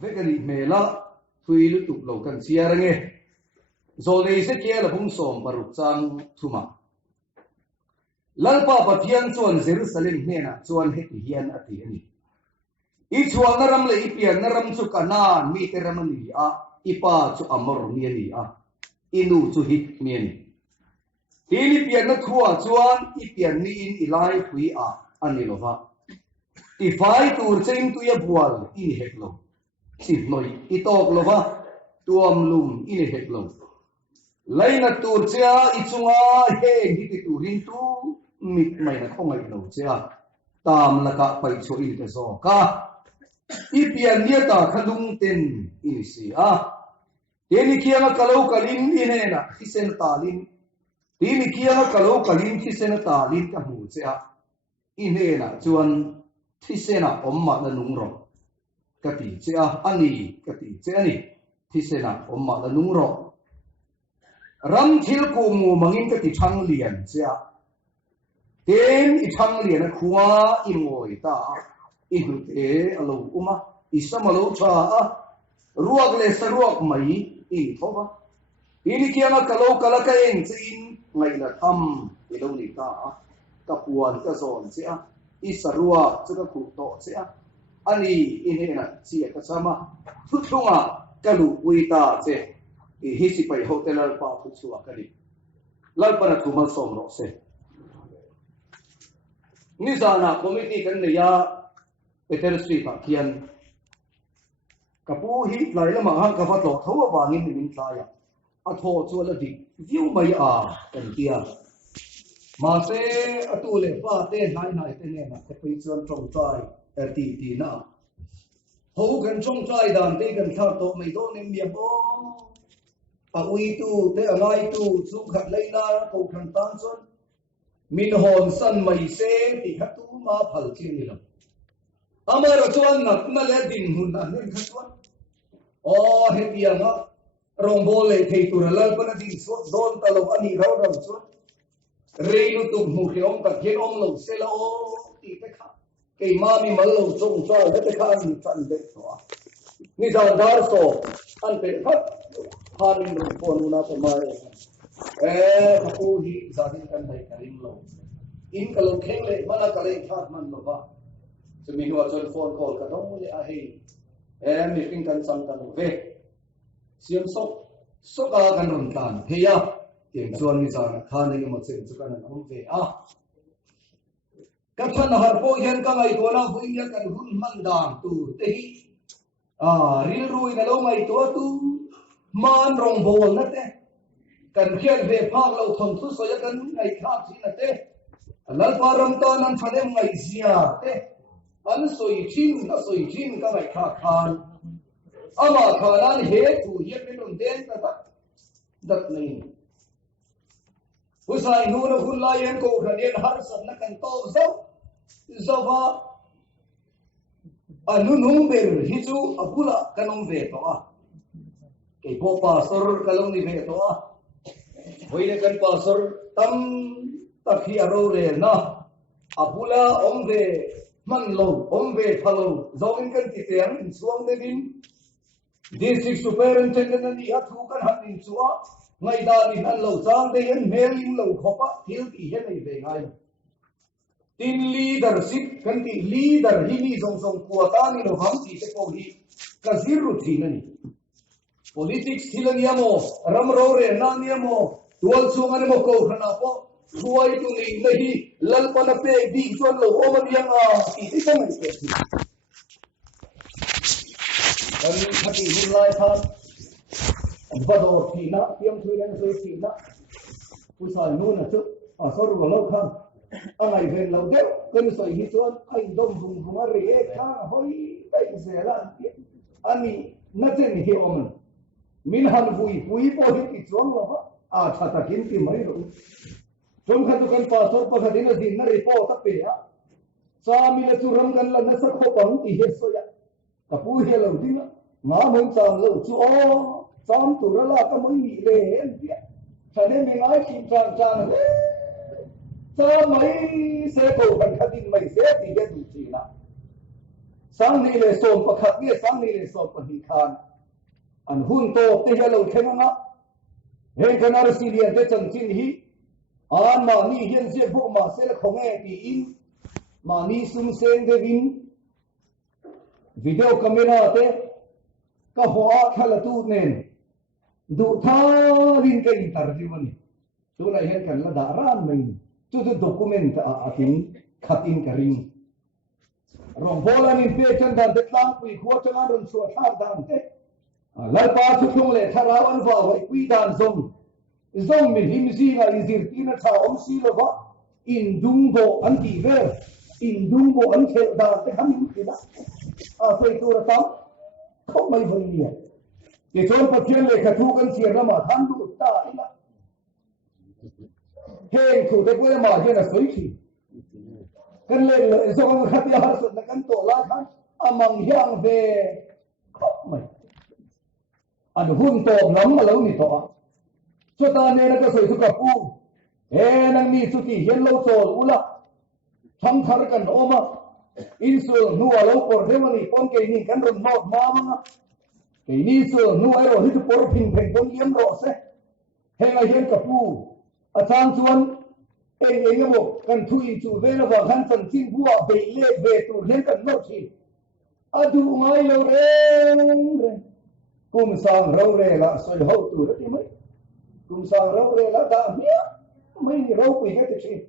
với cái gì mẹ la thui lúc tục lâu cần xia nghe rồi đây sẽ kia là bung sòm và rụt sang thu mà lalpa pathian chuan Jerusalem nè na chuan hết hiền ati ani i chuan naram le ipian naram chu kana mi teramani a ipa chu amor mi ani a inu chu hit mi ani Philippian na thua chuan ipian ni in ilai thui a ani lova i fai tur chen tu ya bual in heklo sin noi i tok lova tuam lum in heklo laina tur cha i chunga he hi turin tu mit mai na khong ai lo cha tam la ka pai chu in ka zo ka ipian nia ta khalung ten in si a teni kiama kalau kalin inena hisen talin teni kiama kalau kalin hisen talin ka hu cha inena chuan thisena omma na nungro kati cha ani kati cha ani thisena omma na nungro ram thil ku mu mangin kati thang lian cha ten i thang lian a khuwa i ngoi ta i hu te alo uma i samalo cha a ruak le saruak mai i thoba ini kiama kalau kalaka eng chin ngai la tham i lo ni ta ka puan ka zon cha i sarua chu ka khu to cha ani ine na chi ka sama thuthunga kalu uita che i hisi pai hotel pa thu chu akali lalpana thuma som ro se ni zana committee kan ne ya Peter Street kian kapu hi lai lama ha ka fatlo thawa wangin min tlaya a tho chu la dik view mai a kan tia ma se atule pa te nai nai te ne na te pai chuan trong trai ti ti na ho kan trong trai dan te kan thar to mai do nim bia bo a ui tu te alai tu chu khat leina ko khan tan chuan min hon san mai se ti khatu ma phal chi ni lo amar chuan nak na le din hun na nen khatwan o he pianga rong bole thei tur lal pana din so don talo ani ro ram chuan reinu tu mu khiom ta khen om lo se lo ti te kha ke ma mi mal lo chong cha le te kha ni chan de so ni dan dar so an pe khat han ru phone na pe mai kapu hi zadin kan dai karim lo in kalo kheng le mana kale khat man lo ba so mi wa chon phone call ka dong le a he mi ping kan sang kan ve siam so ka kan ron tan he ya tiang chuan ni sa kha nei ma chen chu kan om ve a ka than har po hian ka ngai to na hui ya kan hun man dang tu te hi ril rui na lo mai to tu man rong bol na te kan khian ve phak lo thon thu so ya kan ngai kha thi na te lal param ta nan thanem ngai zia te an soi chin ka ngai kha khan ama khanan he tu hian min un den ta dat nei husai nu na hun lai an ko khanen har san na kan to zawa anu nung ber hi chu apula kanong ve to a ke po pastor kalong ni ve to a hoine kan pastor tam takhi aro re na apula omve man lo omve phalo zongin kan ti teng in suang de din district superintendent ani athu kan han in chua ngai da ni han lo chang de yan mailing lo khopa thil ti he nei ve ngai tin leadership kan ti leader hi ni zong ko ta ni lo ham ti te ko hi kaziru thi nani politics thilaniamo ramro re naniamo tual chungan mo ko khana po huai tu ni nahi lalpana pe di chon lo oman yang a ti ti kan ni pe kan khati hulai than bado thi na tiam thui ren thui thi na pusai nu na chu a soru lo khan angai ven lo de kan soi hi chon ai dom bung bung re kha hoi dai zela ani na chen hi oman min han vui po hi ti chong lo a thata kin ti mai lo chong kha tu kan pa so pa kha din din na ri po ta pe a sa mi le chu ram kan la na sa kho pang ti he so ya ka pu he lo ding ma mon chang lo chu o chang tu ra la ka moi ni le en ti cha ne mi ngai kim chang chang le sa mai se ko kan kha din mai se ti he tu chi na sang ni le som pakhat ni sang ni le som pahi khan an hun to te hello khenanga he kana resilience te changchin hi an ma ni hian je bu ma sel khonge ti in ma ni sum sen de win video camera te ka hoa khala tu nen du tha rin ka interview ni tu lai hen kan la da ran mai tu document a tin khatin ka ring rong bola ni pe chan dan te tlang pui khuwa changa ron so thar dan te lai pa thu thung le thara an wa wai pui dan zong mi him si na izir tina tha om si lo ba in dung bo an ti ve in dung bo an the da te han ti da a sai tu ra tam không mai voi ni ke chon pa thian le kha thu kan sia na ma than du ta ila heng thu te ko ma je na soi thi kan le so kan khat ya har sut na kan to la khan amang hyang ve khop mai an hun to lam ma lo ni to so ta ne na ka soi su ka pu e nang ni chu ti hian lo chol ula thang thar kan oma in su nu a lo por de mani pon ke ni kan ron not ma ma ke ni su nu ai ro hi por phin phen pon yem ro se he ngai hian ka pu a chang chuan eng mo kan thui chu ve la wa khan chan chin bua be le ve tu len kan no thi adu ngai lo re kum sang ro re la soi ho tu re mai kum sang ro re la da mia mai ni ro pi ke thi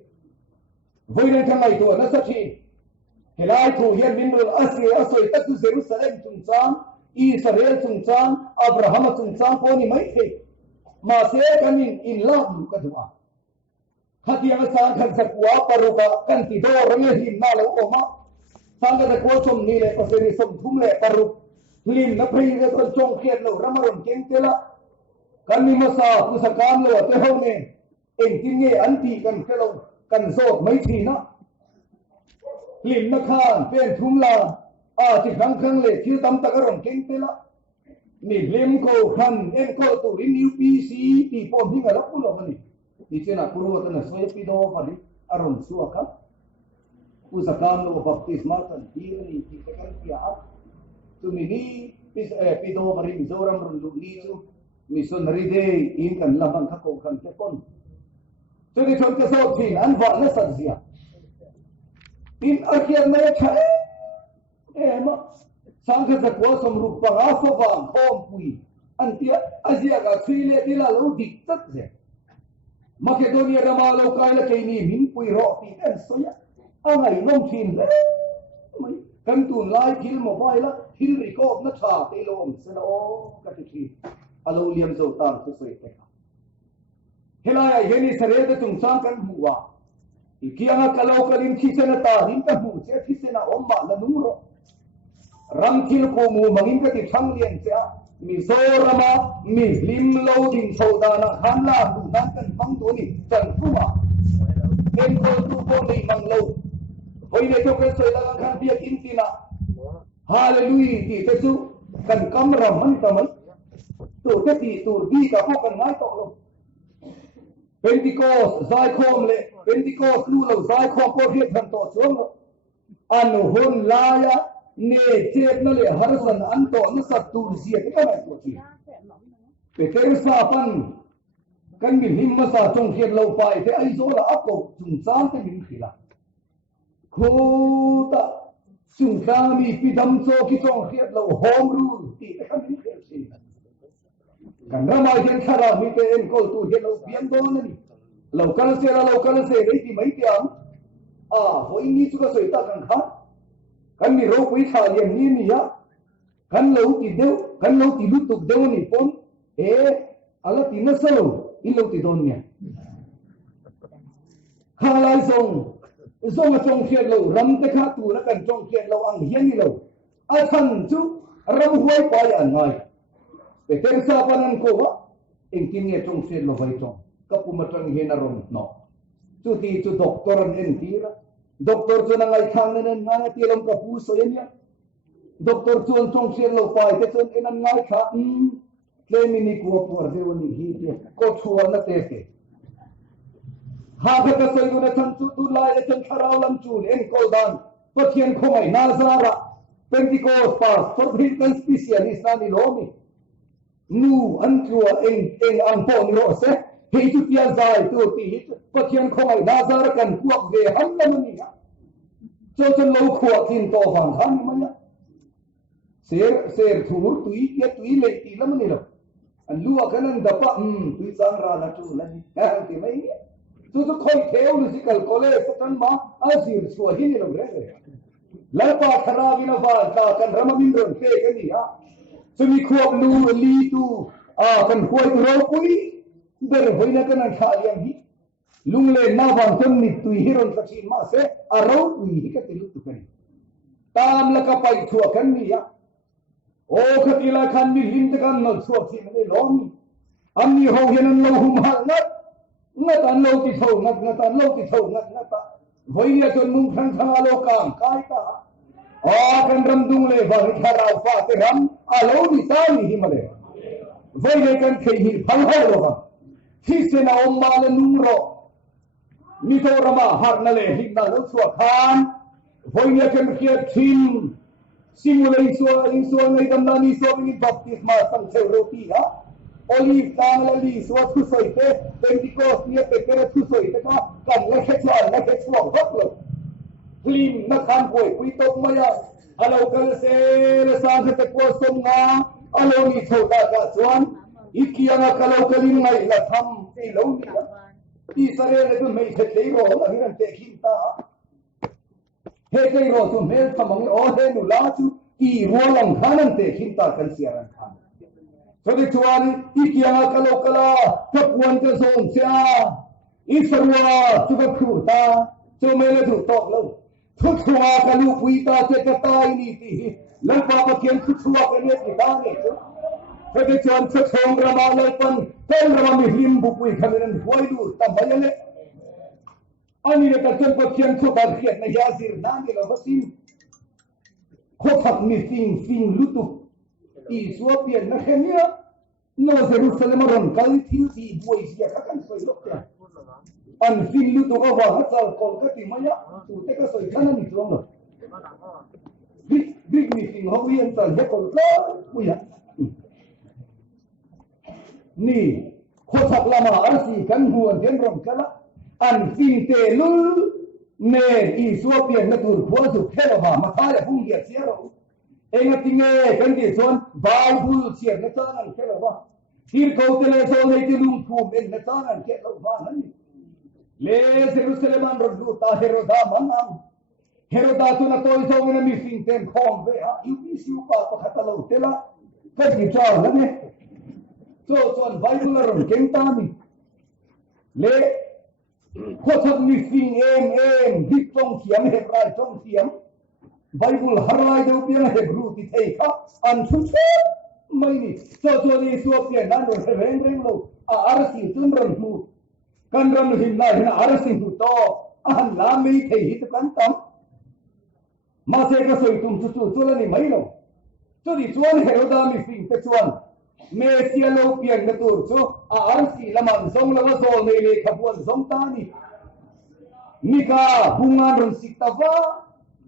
voi ren thang ai tu na sa thi helai thu hian min ro asi asoi ta tu Jerusalem chung chang Israel chung chang Abraham chung chang ko ni mai the ma se kan in la ka duwa hati ang sang kan sakwa paruka kan ti do rang hin na lo oma sang ka ko som ni le paseri som thum le paru lim na phri le ko chong khiat lo ramaron keng tela kan ni masa ku sakam lo te ho ne eng tin nge an ti kan ke lo kan so mai thi na lim na khan pen thum la a ti khang khang le thil tam ta ka ron keng tela ni lim ko khan en ko tu rin UPC ti pom ding ala ku lo ni ni chena puru ta na soy pido pali aron suaka usakam lo baptisma kan ni ti kan pia tu ni pido pari mizoram ron lu ni chu missionary day in kan lamang kha ko kan te pon tu ni chon ka so thin an wa na san sia in akhiar na cha ma sang ka ko som ru pa ga so ba khom pui an tia azia ga thile dila lo dik tat se Macedonia da malo kai la kai ni min pui ro ti kan soya angai nom thin le kan tun lai thil mobile la thil record na tha te lo om se o ka ti alo liam zo tang su soi te helai he ni sare de tung sang kan huwa ikianga kalau kalim thi se na ta rin ka hu se thi se na om ma la nung ro ram thil ko mu mangin ka ti thang lien se Mizorama mi lim lo ding saudana khanla tu dan kan pang tu ni chan kuma en ko tu ko ni mang lo hoi le to ke soi la khan bia intina hallelujah ti te su kan kamra man taman tu te ti tu bi ka ko kan ngai to lo Pentecost zai khom le Pentecost lu lo zai khom ko hiet han to chuang lo anu hun la ya ne chep na le har san an to na sat tu sia ke ka ko chi pe ke sa pan kan min him ma sa chong khiet lo pai te ai zo la ap ko chung chang te min khila khu ta chung ka mi pi dam cho ki chong khiet lo hom ru ti te kan min khel chi kan ra mai jen khara mi te en ko tu he lo pian do na ni lo kan se nei ti mai tiam a hoi ni chu ka soi ta kan kha kan ni ro pui tha liam ni ya kan lo ti deu kan lo ti lu tuk deu ni pon ala ti na salo in lo ti don nya kha lai zong chong khiat lo ram te kha tu na kan chong khiat lo ang hian ni lo a than chu ram huai pa ya ngai pe ken sa panan ko wa eng tin nge chong khiat lo vai chong ka pu ma tang he na rom no chu ti chu doctor an en ti ra Doktor chu na ngai khang na ngai ti lom ka pu so yen ya doktor chu chong khiat lo pai te chon en ngai kha tle mi ni ko por de woni hi te ko chuan na te ke ha ka ka soi na chan chu tu lai le chan kharau lam chu en kol dan pathian khomai na zara Pentecost pastor Hilton specialist na ni Lomi nu an chua eng ang po ni ro se hei chu tia zai tu ti pathian khoi nazar kan kuak ve ham na ni ya cho cho lo khuak tin to hang han ma ya ser thur tui ya tui le ti lam ni lo an lua kan an da pa tui sang ra la tu la ni ha ti mai ni tu tu khoi theo musical college tan ma asir chua hi ni lo re la pa khara vi na va ta kan ramamin ron pe kan ni ya sumi khuak lu li tu kan khoi tu ro pui ber hoina kan an kha yang hi lung le na van ton ni tui hiron ka chin ma se a ro tui hi ka tilu tu kan tam la ka pai thua kan ni ya o khatila khan mi lim te kan no chuak chi ne lo mi am ni ho hian an lo hum ha ngat an lo ti tho ngat an lo ti tho ngat ta voia chon mung khang khang alo kam kai ta kan ram dung le va khara fa te ram alo ni ta ni hi male voia kan khei hi phang ho ro ha thi se na om ma le nung ro mi to rama har na le hi na lo chuak khan voia kan khia thin simulai so ngai dam na ni so ni baptisma sang cheu roti ha olive tang la li so thu soi te Pentecost ni pe pe thu soi te ka kan la khe chwa hok lo lim na khan poi pui tok ma ya alo kal se le sa te ko som nga alo ni thoda ka chuan ikia nga kalau kalin ngai la tham ti lo ni ti sare le tu mei the te ro la ni ran te khin ta he kai ro tu mel tamang o he nu la chu i ro lang khanan te khin ta kan sia ran khan so de chuan ikia nga kalau kala thapwan ka zong sia i sarwa chu ka khu ta chu mel tu tok lo thu thua ka lu pui ta te ka tai ni ti lan pa pa kien thu thua ka ne ti ta ne so de chuan chu chong rama lo pan tel rama mi him bu pui khamen huai du ta bayale ani ne ka chen pa kien chu ka khiat na ya zir na ni lo basin kho thak mi fing lutu i suo pian na khenia no Jerusalem ron kal thil ti buai sia ka kan soi lok ya an fing lutu ka wa ha chal kol ka ti maya tu te ka soi kana ni chuang lo big mi fing ho yen tal he kol ka buya ni kho thak lama arsi kan huan den ron kala an fing te lul ne i suo pian na tur khwa su khela ba ma kha ya hung ya sia ro enga tinge kan ti son Bible sia na tan an khela ba hir ko te le so nei ti lung thu men na tan an khela ba nan le Jerusalem an ro ta heroda manam heroda tu na toi so na mi fing ten khom ve ha yu bi siu pa pa khata lo te la ka ti cha la ne so son Bible ron ken ta ni le kho thak mi fing em dik tong thiam hebrai tong thiam Bible harai deu pian Hebrew ti thei kha an thu che mai ni so ni so pian nan ro reng lo a arsi tun ron hu kan ram him na hina arsi hu to an la mi thei hit kan tam ma se ka soi tum chu la ni mai lo so di chuan heroda mi fing te chuan me sia lo pian na tur chu a arsi laman zong la zo nei le khabuan zong ta ni nika bungan ron siktawa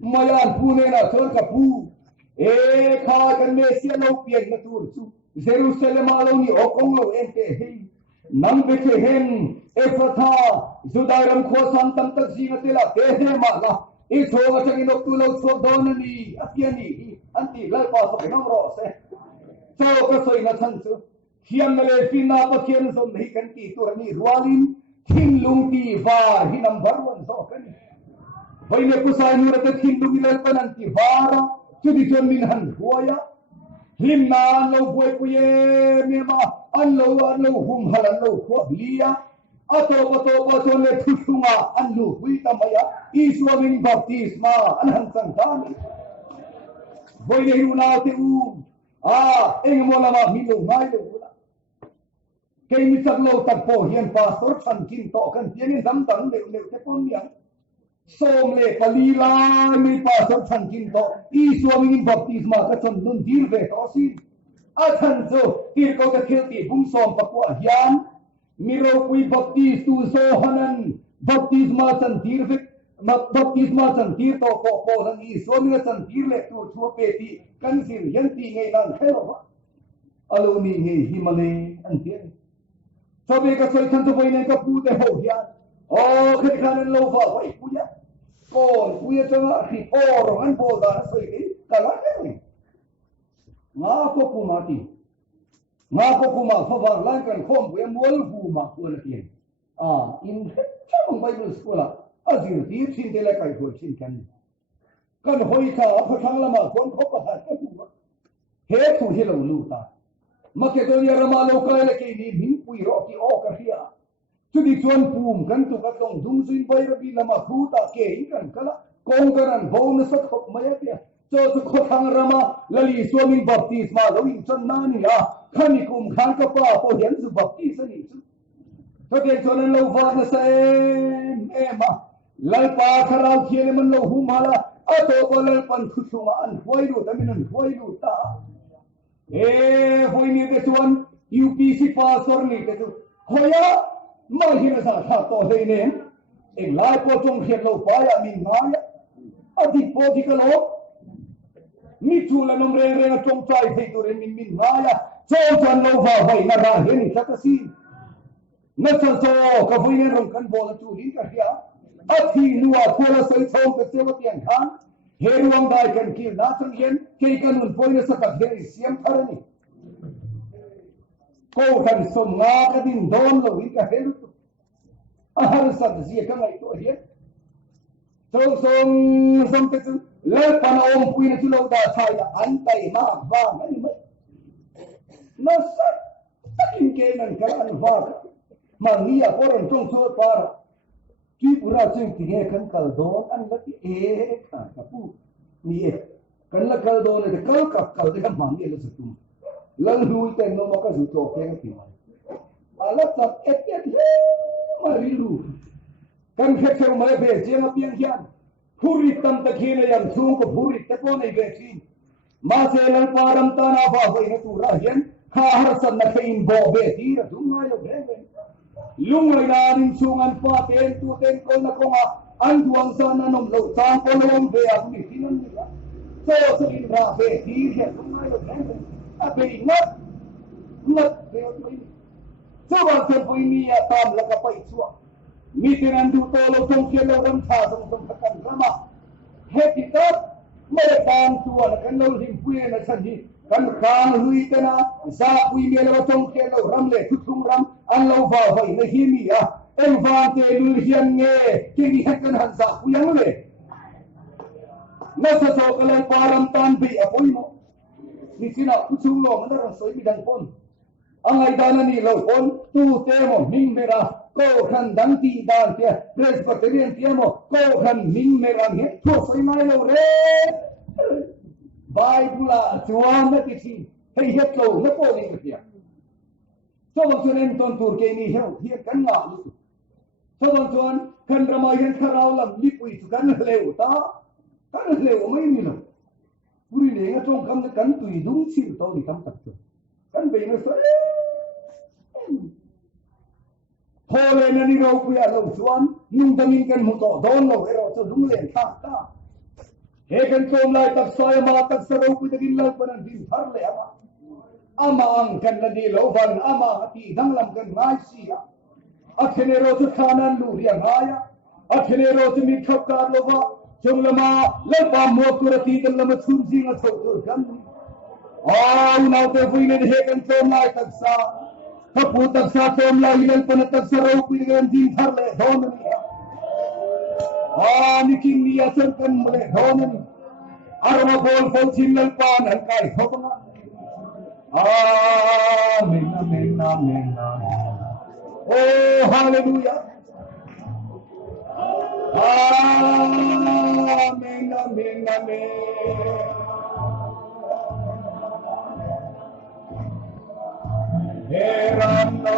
mayan pune na chon ka pu kha kan me sia lo pian na tur chu Jerusalem alo ni okong lo ente hei nam be che hen efata judairam kho san tam tak jinga tela te he ma la e thoga changin ok tu lo cho don ni apiani anti lai pa so nam ro se so ka soi na chan chu hiam le fina pa kien som nei kan ti tur ni rualin thin lung ti var hi number 1 so kan hoine kusai nu rate thin lung ilal panan ti vara chu di chon min han huaya him na lo boi puye me ma an lo hum halan lo kho blia ato pa chon le thusunga an lu hui ta maya iswa min baptisma an han sang tan hoine hu na te u eng mo la ma mi lo mai lo cái mi sắc lâu tập phổ hiền pastor thần kim tọ cần tiếng dám tấn đều thế con miệng xôm lệ kalila mi pastor thần kim tọ y xua mình baptisma cái chân nun dir về đó xin thần so kia có cái khiêu tỷ bung xôm bạc quả hiền mi rô quy baptis tu so hanan baptisma chân dir về baptisma chan tir to ko lang I swami chan tir le tu chu pe ti kan sin yan ti ngai nan khelo ba alo ni ngai himale an ti so be ka soi khan to boy ne ka pu te ho ya o khit khan lo fa wai pu ya pu ya cha khi ro an bo da soi ki ka la ke nga ko ku ma ti nga ko ku ma fa ba lan kan khom bu mol fu ma ko la ti in cha bang bible school azin ti chin de la kai ko chin kan hoi tha pha thang lama kon kho pa ha ka tu he thu hi lo lu ta Makedonia rama lo kai la ke ni min pui ro ki o ka hia tu di chuan pum kan tu ka tong dung sin bai ra bi lama khu ta ke in kan kala kong karan ho na sa khop maya pia cho tu kho thang rama lali swami baptisma lo in chan na ni khani kum khan ka pa po hian zu baptism ni chu to de chuan lo va na sa em lal pa kharau khiele man lo hu mala a to ko lal pan khu chu ma an hoi lu ta min an hoi lu ta hoi ni de chuan UPC pastor ni te chu hoya ma hi na sa tha to hei ne ek lai po chong khiat lo pa ya min ma ya adi po di ka lo mi chu la nom re re chong chai thei tu re min ma ya chong chuan lo va hoi na ra he ni sa ka si na sa so ka hoi ne rom kan bol chu rin ka hia athi nuwa khola sai chong ka se wa tian khan heruang dai kan ki na chung yen ke kan un poi na sa ka he siam tharani ko kan som nga ka din don lo I ka helu ahar sa zi ka ngai to hian som te chu le pana om pui na chu lo da thai la an tai ma va mai mai na sa takin ke nan ka an va ma ni ya poron chong chu par ki pura ching ti he kan kal don an la ti ka pu ni kan la kal don le kal de kan mang le su tu lang lui ten no ka su to ke ti ma ala ta et ma ri lu kan khe che ma be je ma pian hian phuri tam ta khine yang chung ko phuri te ko nei be chi ma se lang param ta na ba hoi na tu ra hian ha har san na khein bo be ti ra dung ma yo be lungoi na rin sungan pa ten tu ten ko na ko ma an duang sa na nom lo sang ko lom be a mi tinan ni so in ra be ti he dung ma yo be a be ngat be o mai so ba se pui ni ya tam la ka pai chua mi tinan du to lo tong ke lo ram tha song kan rama he ti ta me ban tu na kan lo rim pui na san hi kan khang hui te na sa pui me lo tong ke lo ram le thu thung ram an lo va hoi na hi mi em van te lu hian nge ki ni kan han sa pu yang le na sa so ka lo param tan bi a pui mo ni sina pu chung lo man ra soi mi dang pon angai dana ni lo pon tu te mo ming me ra ko khan dang ti dan te presbyterian te mo ko khan ming me ra nge tho soi mai lo re Bible chuan na ti thi hei het lo na po ni ke so bang chuan en ton tur ke ni heu hi kan nga lu so bang chuan kan ramai han kharau lam li pui chu kan leu ta kan leu mai ni lo puri le nga chong kam kan tui dung chim to ni tam tak chu kan be na so hole na ni ro pu ya lo chuan nung tamin kan mu to don lo ero chu dung len ta he kan kom lai tak sai ma tak sa ro pu dagin lau panan din thar le ama ang kan na di lo van ama ti dang lam kan ngai si athene ro chu khanan lu ria ngaya athene ro chu mi khap kar lo ba chung lama le pa mo tu ra ti kan lama chum jing a chau tu kan nau te pui ne he kan kom lai tak sa pu tak sa kom lai len pan tak sa ro pu dagin din thar le don ni ni king ni asan kan mole don ni arma bol fol chillal pan an kai thopna amen amen amen oh hallelujah amen amen amen heran no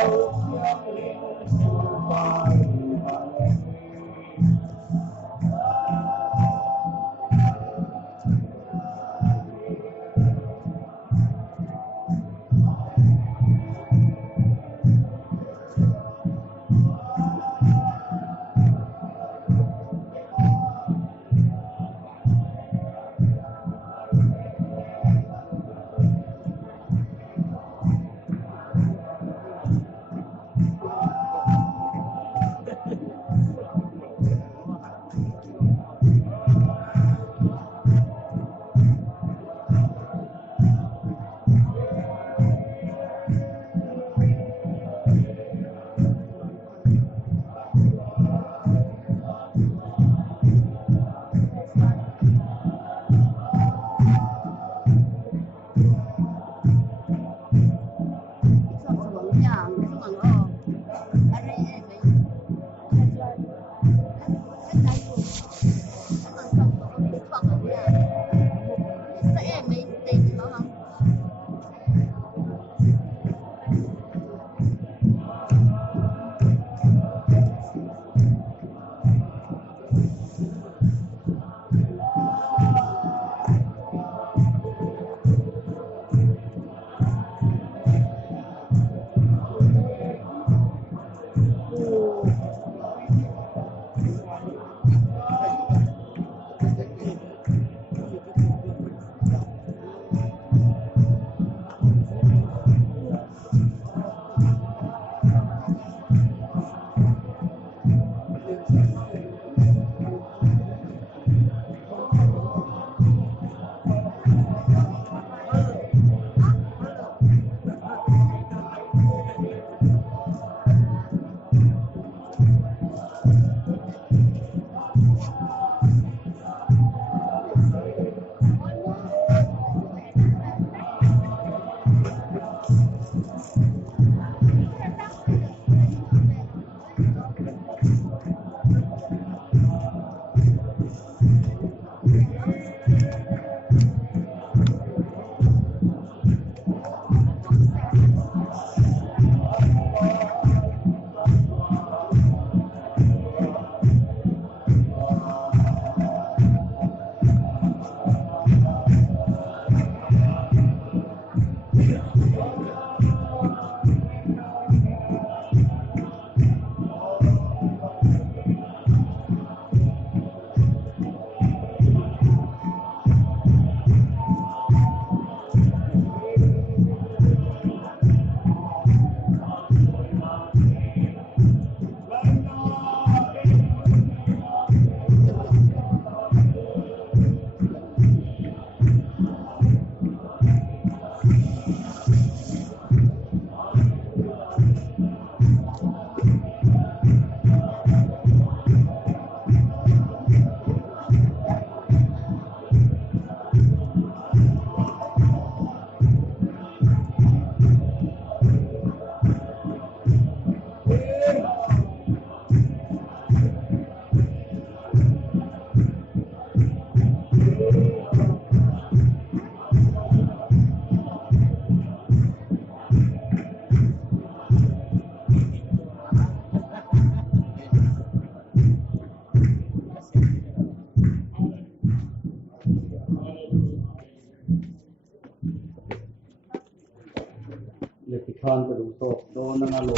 Khan ke ruto do na lo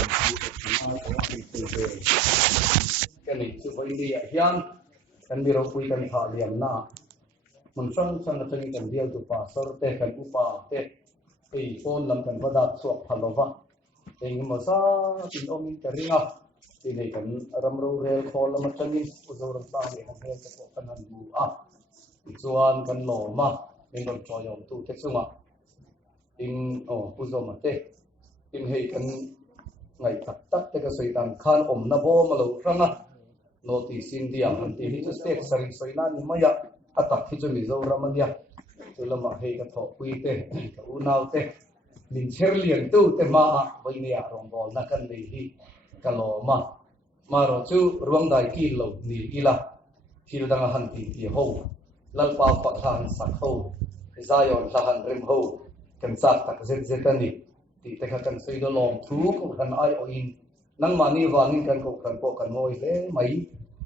cái này chú phải đi hiền kan biro pui kan kha liam na mun sang sang atang kan dial tu pa sor te kan upa te ei phone lam kan vadat suak phalova eng mo sa tin om in karinga ti nei kan ramro rel khol lam atangin uzor sa le kan hel te kan han bu a chuan kan lo ma eng ron choyom tu te sunga in uzoma te in hei kan ngai tak tak te ka soitan khan om na bo ma lo ranga notice india han ti hi chu state sari soina ni maya atak hi chu mizo ramania tulama hei ka tho pui te ka unau te min cher lian tu te ma boinia rong bol na kan nei hi kaloma maro chu ruang dai ki lo ni ila thil danga han ti ti ho lalpa pa than sak ho zayon than rem ho kan sak tak zet zetani ti te kha kan sei do long thu ko kan ai o in nang mani wangin kan ko kan po kan ngoi le mai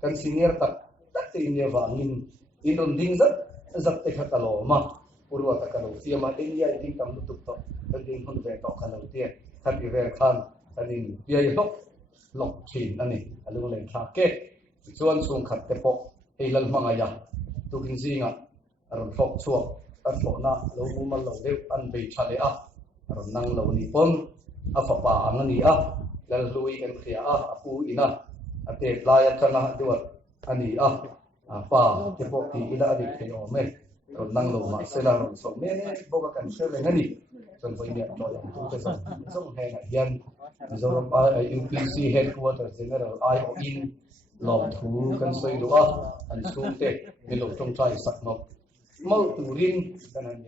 kan senior tak tak te in wangin in on ding zat te kha kaloma purwa ta kalo sia ma india ding kam tu to kan ding hun ve to kalo tie khat bi ver khan anin ye lok chin ani alung len tha ke chuan chung khat te po ei lal manga ya tu kin zinga aron thok chuak an thok na lo mu mal lo de an be chale a aron nang lo ni pon a fa pa angani a lal lui en khia a apu ina ate playa chana duat ani a pa te po ti ila adi te o me ron nang lo ma sela ron so me bo ka kan se le ngani son foi ni to yang tu te so he na yan zorom UPC headquarters general IO in lom thu kan soi do a an su te me lo tong chai sak no mau turin kan an